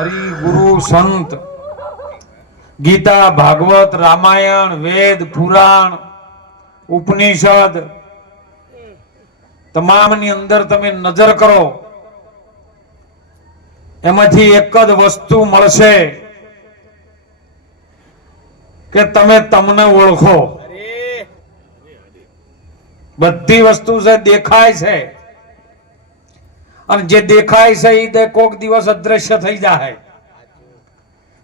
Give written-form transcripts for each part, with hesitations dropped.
હરિ ગુરુ સંત ગીતા ભાગવત રામાયણ વેદ પુરાણ ઉપનિષદ તમામની અંદર તમે નજર કરો, એમાંથી એક જ વસ્તુ મળશે કે તમે તમને ઓળખો. બધી વસ્તુ છે દેખાય છે, અને જે દેખાય છે એ કોક દિવસ અદ્રશ્ય થઈ જાય.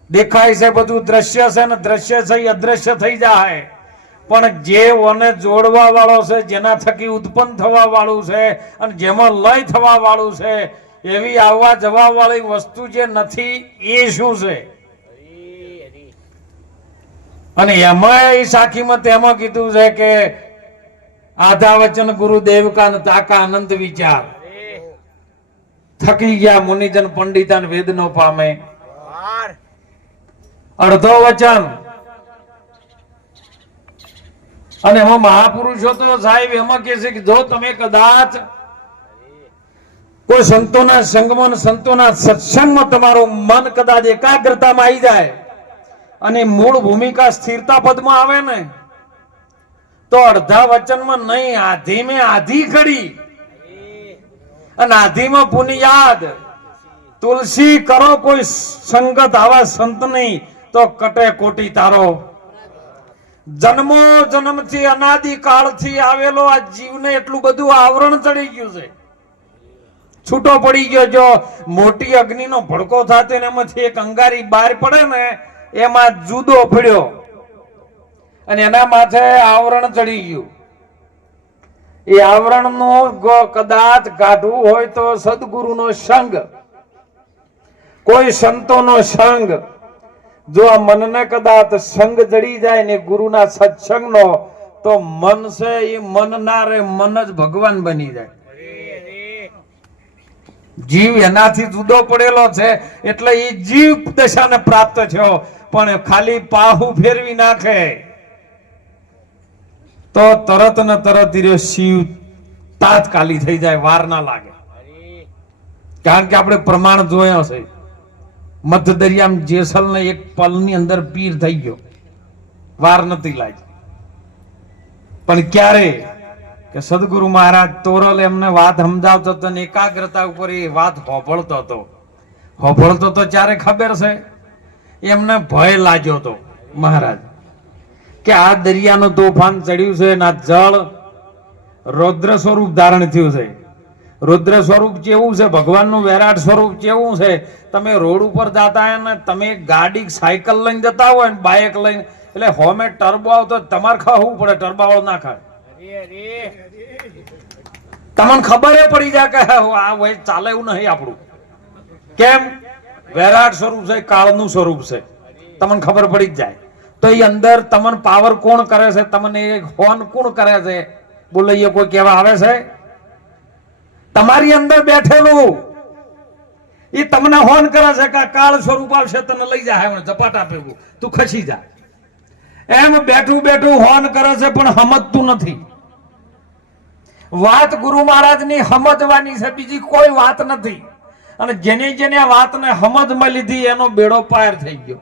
દેખાય છે બધું દ્રશ્ય છે, ને દ્રશ્ય છે એ અદ્રશ્ય થઈ જાય. પણ જે વને જોડવા વાળો છે, જેના થકી ઉત્પન્ન થવા વાળું છે, અને જેમાં લય થવા વાળું છે, એવી આવવા જવા વાળી વસ્તુ જે નથી એ શું છે? અને એમાં સાખીમાં તેમાં કીધું છે કે આધા વચન ગુરુદેવ કા તાકા અનંત વિચાર, થકી ગયા મુનિજન પંડિતાન વેદ નો પામે. અડધો વચન અને એમાં મહાપુરુષો તો સાહેબ એમાં કે છે કે જો તમે કદાચ કોઈ સંતોના સંગમાં સંતોના સત્સંગમાં તમારું મન કદાચ એકાગ્રતામાં આવી જાય અને મૂળ ભૂમિકા સ્થિરતા પદમાં આવે ને, તો અડધા વચનમાં નહીં, આધી મેં આધી કરી અને આધીમાં પુનિયાદ તુલસી કરો કોઈ સંગત આવા સંત નહીં તો કટે કોટી તારો. જન્મો જન્મથી અનાદિ કાળથી આવેલો આ જીવને એટલું બધું આવરણ ચડી ગયું છે, છૂટો પડી ગયો. જો મોટી અગ્નિનો ભડકો થાય ને એમાંથી એક અંગારી બહાર પડે ને, એમાં જુદો પડ્યો અને એના માથે આવરણ ચડી ગયું. એ આવરણનું કદાચ કાઢવું હોય તો સદગુરુનો સંગ, કોઈ સંતોનો સંગ. જો આ મનને કદાચ સંગ જડી જાય ને ગુરુના સત્સંગનો, તો મન છે એ મન ના રે, મન જ ભગવાન બની જાય. જીવ એનાથી જુદો પડેલો છે એટલે એ જીવ દશાને પ્રાપ્ત થયો, પણ ખાલી પાહુ ફેરવી નાખે તો તરત ને તરત શિવ તાત્કાલિક થઈ જાય, વાર ના લાગે. કારણ કે આપણે પ્રમાણ જોયો છે. મધ્ય દરિયામાં જેસલ ને એક પલની અંદર પીર થઈ ગયો, વાર નથી લાગી. પણ ક્યારે કે સદગુરુ મહારાજ તોરલ એમને વાત સમજાવતો હતો ને એકાગ્રતા ઉપર એ વાત હોભળતો હતો ત્યારે ખબર છે એમને ભય લાગ્યો હતો મહારાજ કે આ દરિયાનું તોફાન ચડ્યું છે ને આ જળ રૌદ્ર સ્વરૂપ ધારણ થયું છે. રુદ્ર સ્વરૂપ કેવું છે, ભગવાનનું વિરાટ સ્વરૂપ કેવું છે. તમે રોડ ઉપર જતા હોય ને, તમે ગાડી સાયકલ લઈને જતા હોય ને બાઇક લઈને, એટલે હોમે ટર્બો આવતો તમારે ખાવું પડે, ટર્બાવાળો ના ખાય. તમને ખબર પડી જાય કે આ ભાઈ ચાલે એવું નહીં આપણું. કેમ? વિરાટ સ્વરૂપ છે, કાળનું સ્વરૂપ છે, તમને ખબર પડી જ જાય. તો એ અંદર તમને પાવર કોણ કરે છે, તમને હોન કોણ કરે છે? બોલાઈએ કોઈ કેવા આવે છે? તમારી અંદર બેઠેલું એ તમને હોન કરે છે કે કાળ સ્વરૂપ આવશે, તને લઈ જાય ઝપાટા પેવું, તું ખસી જા. એમ બેઠું બેઠું હોન કરે છે, પણ સમજતું નથી. વાત ગુરુ મહારાજની સમજવાની છે, બીજી કોઈ વાત નથી. અને જેને જેને વાતને સમજમાં લીધી એનો બેડો પાર થઈ ગયો.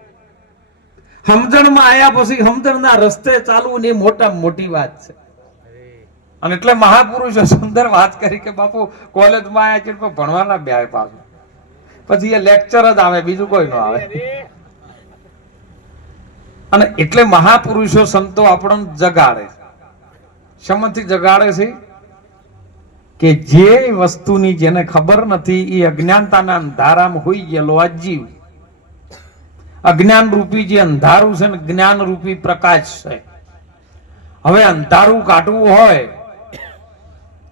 સમજણમાં આવ્યા પછી સમજણના રસ્તે ચાલવું ને મોટામાં મોટી વાત છે. અને એટલે મહાપુરુષો સુંદર વાત કરી કે બાપુ કોલેજમાં આવ્યા છે ભણવાના બે પાછું, પછી એ લેક્ચર જ આવે, બીજું કોઈ ન આવે. અને એટલે મહાપુરુષો સંતો આપણને જગાડે. શેમાંથી જગાડે છે? કે જે વસ્તુની જેને ખબર નથી એ અજ્ઞાનતાના અંધારામાં હોઈ ગયેલો આ જીવ, અજ્ઞાન રૂપી જે અંધારું છે ને જ્ઞાન રૂપી પ્રકાશ છે. હવે અંધારું કાઢવું હોય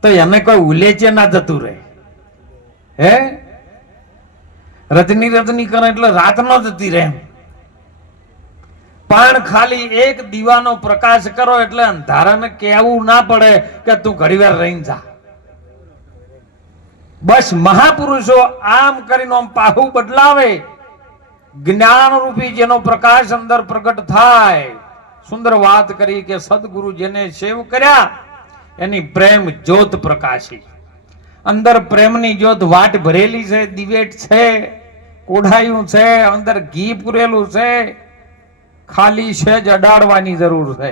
તો એને કોઈ ઉલેચે ના જતું રહે. હે રજની કરે એટલે રાત ન જતી રહે. પણ ખાલી એક દીવાનો પ્રકાશ કરો એટલે અંધારાને કહેવું ના પડે કે તું ઘડીવાર રહીને જા. બસ મહાપુરુષો આમ કરીને આમ પાહુ બદલાવે, જ્ઞાન રૂપી જેનો પ્રકાશ અંદર પ્રગટ થાય. સુંદર વાત કરી કે સદગુરુ જેને સેવ કર્યા એની પ્રેમ જ્યોત પ્રકાશી. અંદર પ્રેમની જ્યોત વાટ ભરેલી છે, દિવેટ છે, કોઢાયું છે, અંદર ઘી પૂરેલું છે, ખાલી સેજ અડાડવાની જરૂર છે.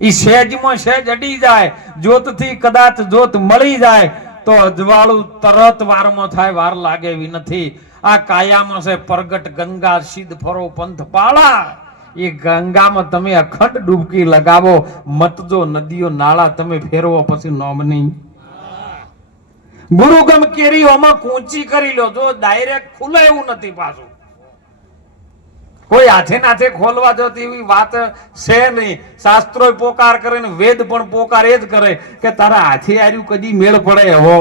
ઈ સેજમાં સેજ અડી જાય, જોતથી કદાચ જોત મળી જાય તો અજવાળું તરત વારમાં થાય, વાર લાગે એવી નથી. આ કાયામાં છે પ્રગટ ગંગા, સિદ્ધ ફરો પંથ પાળા. એ ગંગામાં તમે અખંડ ડૂબકી લગાવો, મત જો નદીઓ નાળા તમે ફેરવો, પછી નોમની ગુરુગમ કેરીઓમાં કૂંચી કરી લો. જો ડાયરેક્ટ ખુલે એવું નથી પાછું. કોઈ હાથે નાથે ખોલવા જો એવી વાત છે નહીં. શાસ્ત્રો પોકાર કરે ને વેદ પણ પોકાર એ જ કરે કે તારા હાથે આર્યું કદી મેળ પડે એવો.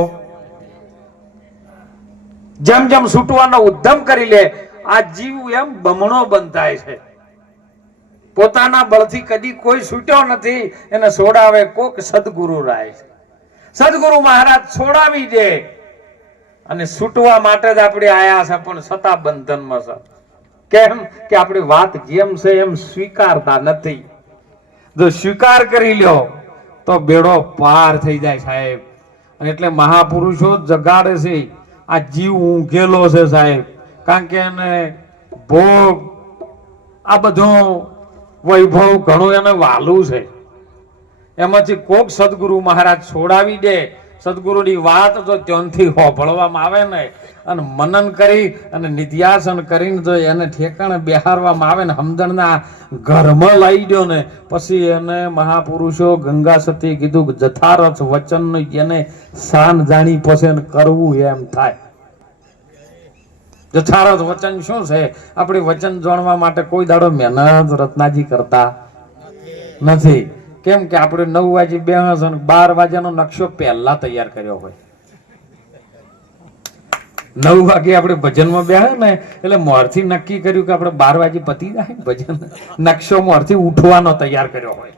જેમ જેમ છૂટવાનો ઉદ્યમ કરી લે આ જીવ એમ બમણો બનતાય છે. પોતાના બળથી કદી કોઈ છૂટ્યો નથી, એને છોડાવે કોક સદગુરુ રાય છે. સદગુરુ મહારાજ છોડાવી દે અને છૂટવા માટે જ આપણે આયા છે, પણ છતાં બંધનમાં છે. કેમ કે આપણી વાત જેમ છે એમ સ્વીકારતા નથી. જો સ્વીકાર કરી લ્યો તો બેડો પાર થઈ જાય સાહેબ. અને એટલે મહાપુરુષો જગાડે છે. આ જીવ ઊંઘેલો છે સાહેબ, કારણ કે એને ભોગ આ બધો વૈભવ ઘણું એને વાલું છે. એમાંથી કોક સદગુરુ મહારાજ છોડાવી દે. સદગુરુની વાત જો ત્યાંથી હોભળવામાં આવે ને અને મનન કરી અને નિધ્યાસન કરીને જો એને ઠેકાણે બેહારવામાં આવે ને, હમદણના ઘરમાં લઈ ગયો ને, પછી એને મહાપુરુષો ગંગા સતી કીધું જથારથ વચન એને શાન જાણી પછી કરવું એમ થાય. જથારથ વચન શું છે? આપણે વચન જાણવા માટે કોઈ દાડો મહેનત રત્નાજી કરતા નથી. કેમ કે આપણે 9 વાગે બેહસ અને 12 વાગ્યાનો નકશો પહેલા તૈયાર કર્યો હોય. 9 વાગે આપણે ભજનમાં બેહે ને એટલે મોરથી નક્કી કર્યું કે આપણે 12 વાગે પતી જાય ભજન. નકશો મોરથી ઉઠવાનો તૈયાર કર્યો હોય.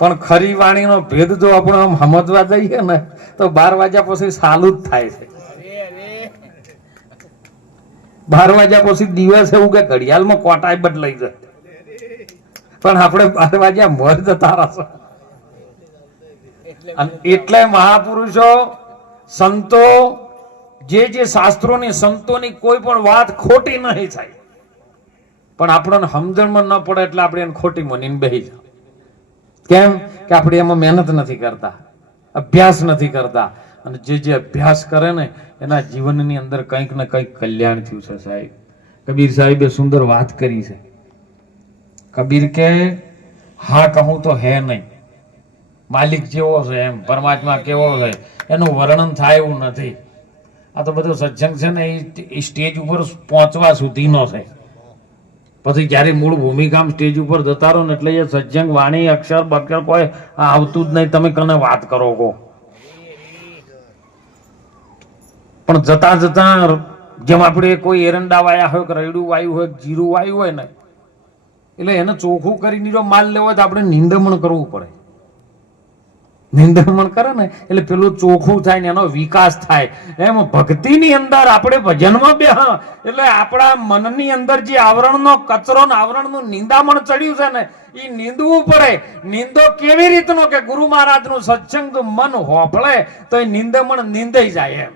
પણ ખરી વાણીનો ભેદ જો આપણે આમ સમજવા જઈએ ને તો 12 વાગ્યા પછી ચાલુ જ થાય છે. 12 વાગ્યા પછી દિવસ એવું કે ઘડિયાળમાં કોટાય બદલાઈ જાય, પણ આપણે 12 વાગ્યા મોર જતા રહેશે. એટલે મહાપુરુષો સંતો જે શાસ્ત્રોની સંતોની કોઈ પણ વાત ખોટી નહીં થાય, પણ આપણને સમજણમાં ન પડે એટલે આપણે એને ખોટી માનીને બેસી જાય. કેમ કે આપણે એમાં મહેનત નથી કરતા, અભ્યાસ નથી કરતા. અને જે અભ્યાસ કરે ને એના જીવનની અંદર કંઈક ને કંઈક કલ્યાણ થયું છે સાહેબ. કબીર સાહેબે સુંદર વાત કરી છે. કબીર કે હા કહું તો હે નહીં, માલિક જેવો છે એમ, પરમાત્મા કેવો છે એનું વર્ણન થાય એવું નથી. આ તો બધો સત્સંગ છે ને એ સ્ટેજ ઉપર પહોંચવા સુધીનો છે. પછી જયારે મૂળ ભૂમિકા સ્ટેજ ઉપર જતા રહો ને એટલે એ સત્સંગ વાણી અક્ષર બક્ષર કોઈ આવતું જ નહીં. તમે કને વાત કરો કહો. પણ જતા જતા જેમ આપણે કોઈ એરંડા વાયા હોય કે રૈડું વાયું હોય જીરું વાયું હોય ને, એટલે એને ચોખ્ખું કરીને જો માલ લેવો હોય તો આપણે નિંદમણ કરવું પડે. નિંદમણ કરે ને એટલે પેલું ચોખ્ખું થાય ને એનો વિકાસ થાય. એમ ભક્તિની અંદર આપણે ભજનમાં બે એટલે આપણા મનની અંદર જે આવરણનો કચરો ને આવરણનું નિંદામણ ચડ્યું છે ને એ નિંદવું પડે. નિંદો કેવી રીતનો કે ગુરુ મહારાજનું સત્સંગ જો મન હોફળે તો એ નિંદમણ નિંદાઈ જાય એમ.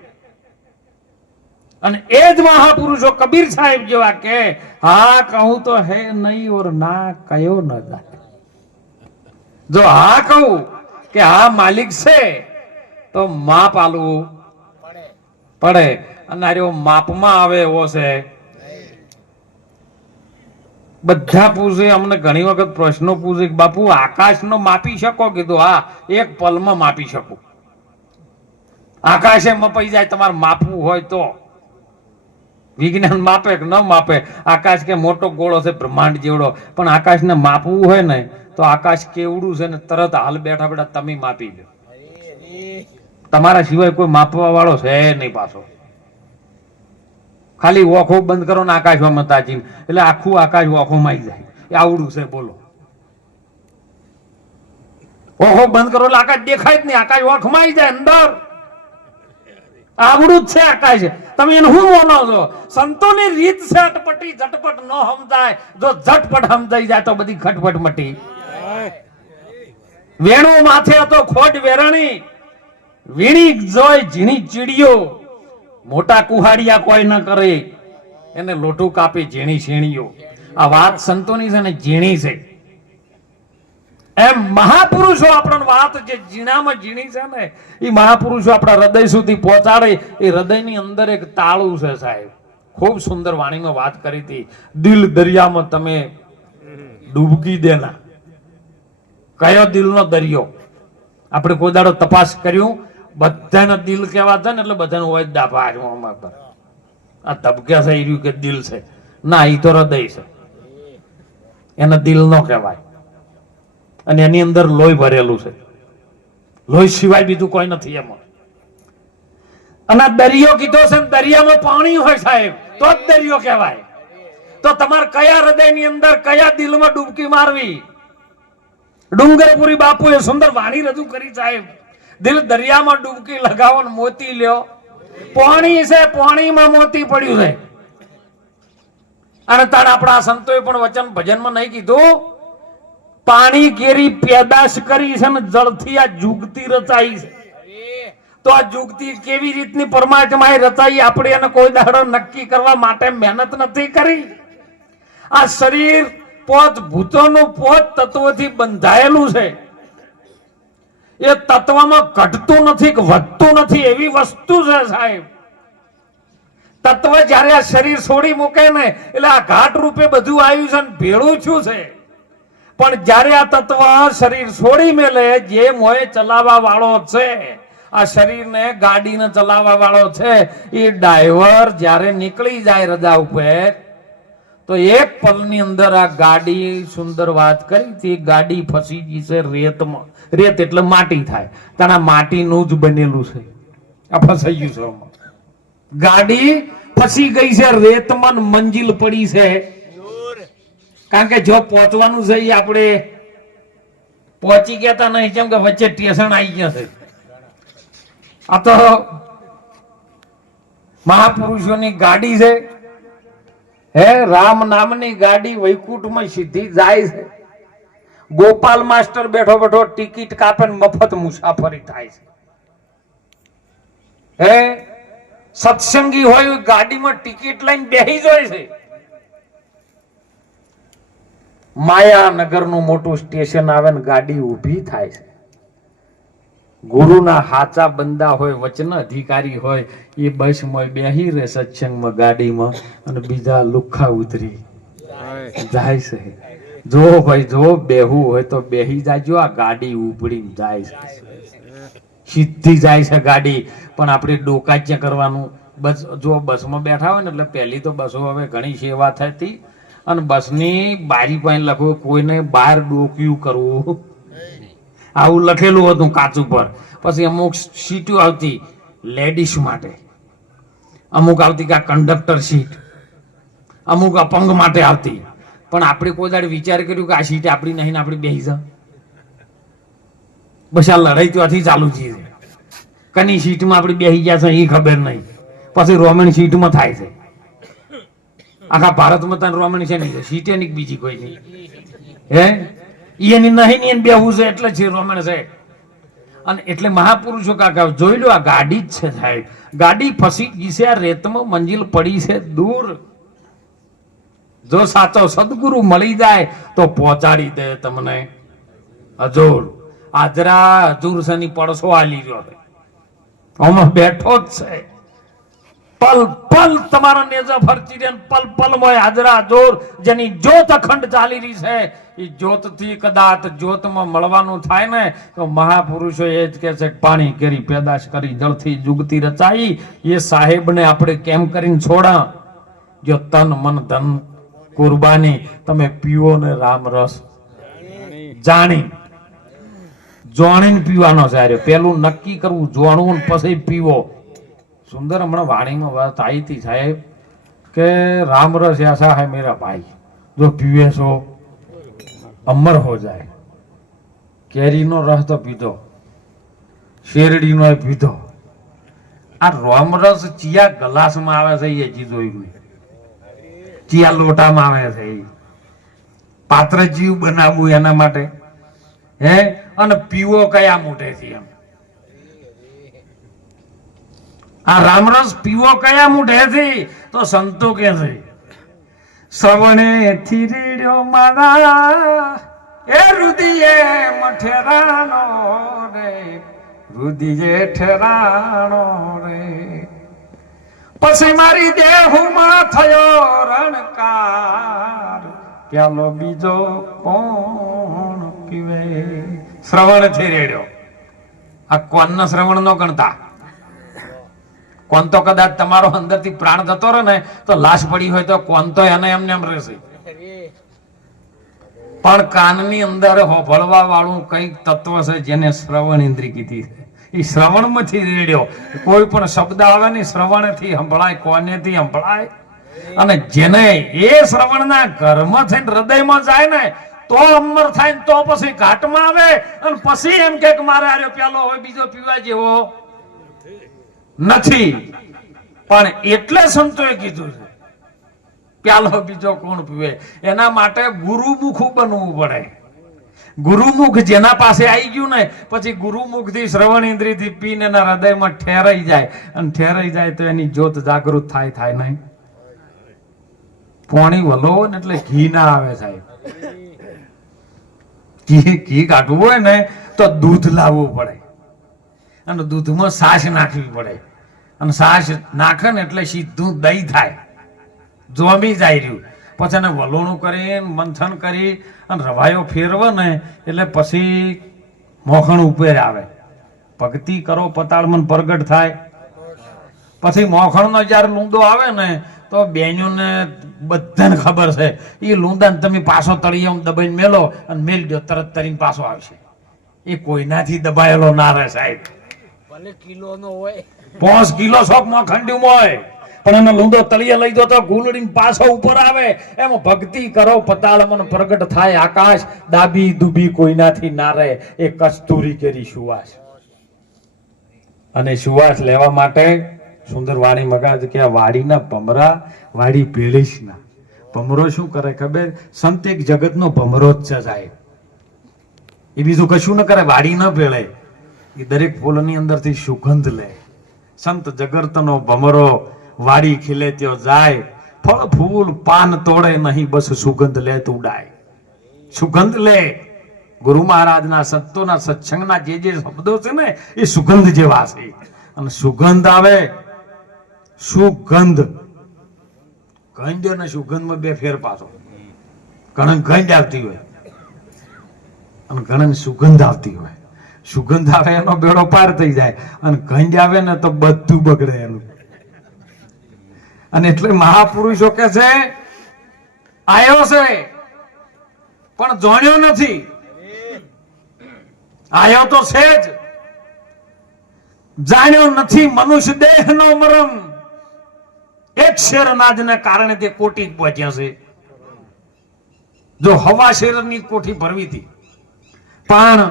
અને એ જ મહાપુરુષો કબીર સાહેબ જેવા કે હા કહું તો હે નહીં ઓર ના કયો ન જાય. જો હા કહું કે હા માલિક છે તો માપ આલવું પડે. અને આર્યો માપમાં આવે એવો છે. બધા પૂછે, અમને ઘણી વખત પ્રશ્નો પૂછે બાપુ આકાશનો માપી શકો? કીધું હા, એક પલમાં માપી શકું. આકાશે મપાઈ જાય તમારે માપવું હોય તો. વિજ્ઞાન માપે કે ન માપે, આકાશ કે મોટો ગોળો છે બ્રહ્માંડ જેવડો, પણ આકાશને માપવું હોય ને તો આકાશ કેવડું છે ને તરત હાલ બેઠા બેઠા તમે માપી લો. તમારા સિવાય કોઈ માપવા વાળો છે નહીં પાછો. ખાલી ઓખો બંધ કરો ને આકાશમાં મતાજી એટલે આખું આકાશ ઓખોમાં આવી જાય. એ આવડું છે બોલો. ઓખો બંધ કરો એટલે આકાશ દેખાય જ નહીં, આકાશ ઓખમાં આવી જાય અંદર. આવડું જ છે આકાશ. તમે એને શું માનો છો? સંતોની રીત છે અટપટી, ઝટપટ ન સમજાય. જો ઝટપટ સમજાઈ જાય તો બધી ખટપટ મટી. વેણું માથે હતો ખોટ વેરણી, વીણી જોઈ ઝીણી ચીડિયો, મોટા કુહાડિયા કોઈ ન કરે, એને લોટું કાપી ઝીણી ઝીણીઓ. આ વાત સંતોની છે ને ઝીણી છે. એમ મહાપુરુષો આપણને વાત જે ઝીણામાં ઝીણી છે ને એ મહાપુરુષો આપણા હૃદય સુધી પહોંચાડે. એ હૃદયની અંદર એક તાળું છે સાહેબ. ખૂબ સુંદર વાણીમાં વાત કરી હતી, દિલ દરિયામાં તમે ડૂબકી દેના. કયો દિલનો દરિયો? આપણે કોઈ દાડો તપાસ કર્યું? બધાના દિલ કેવા છે ને એટલે બધાને હોય દાપા આ ધબક્યા છે એ રહ્યું કે દિલ છે. ના, એ તો હૃદય છે, એને દિલ નો કહેવાય. અને એની અંદર લોહી ભરેલું છે. લોહી સિવાય બીજું કોઈ નથી એમાં. અને દરિયો કીધો છે, દરિયામાં પાણી હોય સાહેબ તો જ દરિયો કહેવાય. તો તમારે કયા હૃદયની અંદર કયા દિલમાં ડૂબકી મારવી? ડુંગરપુરી બાપુએ સુંદર વાણી રજૂ કરી સાહેબ. દિલ દરિયામાં ડૂબકી લગાવો ને મોતી લ્યો. પાણી છે, પાણીમાં મોતી પડ્યું છે. અને તાણ આપણા સંતોએ પણ વચન ભજનમાં નહીં કીધું, પાણી કેરી પેદાશ કરી છે ને જળથી આ જુગતી રચાઈ છે. તો આ જુગતી કેવી રીતની પરમાત્માએ રચાઈ આપણે એને કોઈ દાડો નક્કી કરવા માટે મહેનત નથી કરી. આ શરીર પોત ભૂતોનું પોત તત્વોથી બંધાયેલું છે. એ તત્વમાં ઘટતું નથી કે વધતું નથી એવી વસ્તુ છે સાહેબ. તત્વ જયારે આ શરીર છોડી મૂકે ને એટલે આ ઘાટ રૂપે બધું આવ્યું છે ને ભેળું છું છે. પણ જયારે આ તત્વ શરીર છોડી મેલે, જે મોએ ચલાવવા વાળો છે, આ શરીરને ગાડીને ચલાવવા વાળો છે, એ ડ્રાઈવર જયારે નીકળી જાય રજા ઉપર તો એક પલની અંદર આ ગાડી, સુંદર વાત કરી હતી, ગાડી ફસી ગઈ છે રેતમાં. રેત એટલે માટી થાય, કારણ આ માટીનું જ બનેલું છે. આ ફસાઈ ગયું છે. ગાડી ફસી ગઈ છે રેતમાં, મંજિલ પડી છે. કારણ કે જો પહોંચવાનું છે એ આપણે પહોંચી ગયા તા નહીં, કેમ કે વચ્ચે સ્ટેશન આવી ગયા છે. આ તો મહાપુરુષોની ગાડી છે. હે રામ નામની ગાડી વૈકુંઠમાં સીધી જાય છે. ગોપાલ માસ્ટર બેઠો બેઠો ટિકિટ કાપે ને મફત મુસાફરી થાય છે. હે સત્સંગી હોય ગાડીમાં ટિકિટ લઈને બેસી જાય છે. માયાનગરનું મોટું સ્ટેશન આવે ને ગાડી ઊભી થાય છે. ગુરુના હાચા બંદા હોય, વચન અધિકારી હોય, એ બસમાં બેહી રહે સત્સંગમાં ગાડીમાં, અને બીજા લુખ્ખા ઉતરી જાય છે. જો ભાઈ જો બેહવું હોય તો બેહી જાજો. આ ગાડી ઉપડીને જાય છે, સીધી જાય છે ગાડી. પણ આપણે ડોકાચ્ય કરવાનું. બસ જો બસમાં બેઠા હોય ને એટલે પહેલી તો બસો હવે ઘણી સેવા થતી, અને બસની બારી પાસે લખવું કોઈને બહાર ડોક્યું કરવું, આવું લખેલું હતું કાચ ઉપર. પછી અમુક સીટો આવતી લેડીઝ માટે, અમુક આવતી કે કંડક્ટર સીટ, અમુક અપંગ માટે આવતી. પણ આપણે કોઈ દાડે વિચાર કર્યું કે આ સીટ આપણી નહીં ને આપણે બેસી જા? બસ આ લડાઈ ત્યાંથી ચાલુ છે. કની સીટમાં આપણે બેસી ગયા છે એ ખબર નહીં, પછી રોમન સીટમાં થાય છે. આખા ભારતમાં તને રોમન છે નહીં, સીટે નહીં બીજી કોઈ નહીં. હે એની નહીં ને બેહવું છે એટલે છે રોમન છે. અને એટલે મહાપુરુષો કાકા જોઈ લો, આ ગાડી જ છે સાહેબ. ગાડી ફસી ગઈ છે, આ રેતમાં મંજિલ પડી છે દૂર. જો સાચો સદગુરુ મળી જાય તો પહોંચાડી દે તમને હજુર. હાજરા હજુર સની પડસો આલી રહ્યો છે, આમાં બેઠો જ છે. પલ પલ તમારા નેજા ફરતી રહે, પલ પલ મોય હાજરા હજુર. જેની જ્યોત અખંડ ચાલી રહી છે, એ જ્યોત થી કદાચ જ્યોતમાં મળવાનું થાય ને તો મહાપુરુષો એ જ કે છે, પાણી કેરી પેદાશ કરી જળથી જુગતી રચાઈ. એ સાહેબને આપણે કેમ કરીને છોડા? જો તન મન ધન કુરબાની તમે પીવો ને રામ રસ જાણી જોણીને પીવાનો છે. પેલું નક્કી કરવું, જોણવું પછી પીવો. સુંદર હમણાં વાણીમાં વાત આવી હતી સાહેબ કે રામ રસ ऐसा है मेरा भाई, जो पीवे सो अमर हो जाए. કેરીનો રસ તો પીધો, શેરડીનો પીધો, આ રામ રસ ચિયા ગ્લાસમાં આવે છે એ હજી જોયું, ચિયા લોટામાં આવે છે. પાત્ર જીવ બનાવવું એના માટે. હે અને પીવો કયા મોઢેથી? એમ આ રામરસ પીવો કયા મૂઢેથી? તો સંતો કે છે શ્રવણે થી રેડ્યો મારા એ રુદિયે મઠેરાનો રે, રુદિયે ઠેરાણો રે, પછી મારી દેહુમાં થયો રણકાર, પ્યાલો બીજો કોણ પીવે? શ્રવણ થી રેડ્યો. આ કોણ શ્રવણ નો ગણતા? કોણ તો કદાચ તમારો અંદરથી પ્રાણ જતો રહે ને તો લાશ પડી હોય તો કોણ તો એને એમને એમ રહેશે, પણ કાનની અંદર હોભળવા વાળું કઈક તત્વ છે જેને શ્રવણ ઇન્દ્રિય કીધી છે. એ શ્રવણ માંથી રેડ્યો. કોઈ પણ શબ્દ આવે ને શ્રવણથી સંભળાય, કોનેથી સંભળાય. અને જેને એ શ્રવણના ઘરમાં થઈને હૃદયમાં જાય ને તો અમર થાય ને તો પછી ઘાટમાં આવે અને પછી એમ કે મારે આર્યો પ્યાલો હોય બીજો પીવા જેવો નથી. પણ એટલે સંતોએ કીધું છે પ્યાલો બીજો કોણ પીવે? એના માટે ગુરુમુખ બનવું પડે. ગુરુમુખ જેના પાસે આવી ગયું ને પછી ગુરુમુખ થી શ્રવણ ઇન્દ્રિય થી પીને એના હૃદયમાં ઠેરાઈ જાય, અને ઠેરાઈ જાય તો એની જ્યોત જાગૃત થાય નહીં. પોણી વલો ને એટલે ઘી ના આવે સાહેબ. ઘી કાઢવું હોય ને તો દૂધ લાવવું પડે અને દૂધમાં છાશ નાખવી પડે, અને છાશ નાખે ને એટલે સીધું દહીં થાય, જોમી જાય રહ્યું. પછી એને વલોણું કરી મંથન કરી અને રવાયો ફેરવે ને એટલે પછી મોખણ ઉપર આવે. ભક્તિ કરો પતાળમન પ્રગટ થાય. પછી મોખણનો જયારે લૂંદો આવે ને તો બેનોને બધાને ખબર છે એ લૂંદાને તમે પાછો તળિયે દબાઈને મેલો અને મેલ દો, તરત તરીને પાછો આવશે. એ કોઈનાથી દબાયેલો ના રહે સાહેબ. ભલે કિલો નો હોય, 5 કિલો શોખ મોખંડી હોય, પણ એનો લૂંદો તળિયે લઈ દો તો ગુલડીને પાછો ઉપર આવે. એમાં ભક્તિ કરો પતાળમન પ્રગટ થાય આકાશ, દાબી દુબી કોઈનાથી ના રહે. એ કસ્તુરી કેરી સુવાસ. અને સુવાસ લેવા માટે સુંદર વાણી મગાજ કે આ વાડીના ભમરા વાડી ભેળીશ ના. ભમરો શું કરે ખબર? સંત એક જગતનો ભમરો જ છે સાહેબ. એ બીજું કશું ન કરે, વાડી ન ભેળે. એ દરેક ફૂલની અંદરથી સુગંધ લે. સંત જગતનો ભમરો વાડી ખીલે ત્યો જાય, ફળ ફૂલ પાન તોડે નહીં, બસ સુગંધ લે ઉડાય. સુગંધ લે. ગુરુ મહારાજના સંતોના સત્સંગના જે શબ્દો છે ને એ સુગંધ જેવા છે. અને સુગંધ આવે, સુગંધ ગંધ અને સુગંધમાં બે ફેર પાછો. ઘણા ગંધ આવતી હોય અને ઘણા સુગંધ આવતી હોય. સુગંધ આવે એનો બેડો પાર થઈ જાય, અને ગંધ આવે ને તો બધું બગડે એનું. અને એટલે મહાપુરુષો કે છે આયો છે પણ જોણ્યો નથી. આયો તો છે જ, જાણ્યો નથી. મનુષ્ય દેહ નો મરમ, એક શેર અનાજને કારણે તે કોટી પહોંચ્યા છે. જો હવા શેરની કોઠી ભરવી હતી, પણ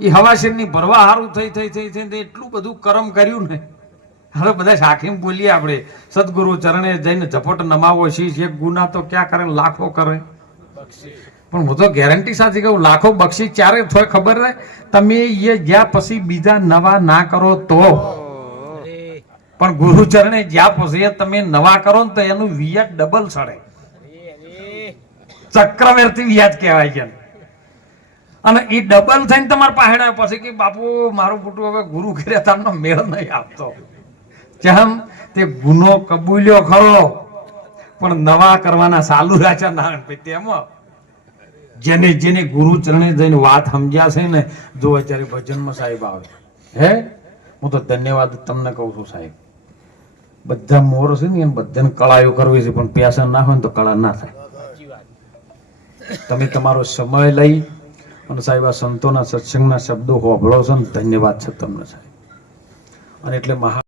એ હવા શેરની ભરવા હારું થઈ એટલું બધું કરમ કર્યું ને. હવે બધા સાખીમ બોલીએ આપણે, સદગુરુ ચરણે જઈને ઝપટ નમાવો શીશ. એક ગુના તો ક્યાં કરે, લાખો કરે. પણ હું તો ગેરંટી સાથે કહું, લાખો બક્ષી ચારે થોય ખબર રહે. તમે એ જ્યાં પછી બીજા નવા ના કરો તો, પણ ગુરુ ચરણે જ્યાં પછી તમે નવા કરો ને તો એનું વ્યાજ ડબલ ચડે. ચક્રવર્તી વ્યાજ કહેવાય છે. અને એ ડબલ થઈને તમારે પાસે પછી કે બાપુ મારું પૂટું હવે ગુરુ કર્યા તમને મેળ નહીં આપતો. જેમ તે ગુનો કબૂલ્યો ખરો પણ નવા કરવાના ચાલુ રાખ્યા નારાયણ. તેમાં જેને જેને ગુરુ ચરણે જઈને વાત સમજ્યા છે ને, જો અત્યારે ભજનમાં સાહેબ આવે હે, હું તો ધન્યવાદ તમને કહું છું સાહેબ. બધા મોર છે ને એમ બધાને કળાયો કરવી છે, પણ પ્યાસા ના હોય ને તો કળા ના થાય. તમે તમારો સમય લઈ અને સાહેબ આ સંતોના સત્સંગના શબ્દો હોભળો છો ને, ધન્યવાદ છે તમને સાહેબ. અને એટલે મહા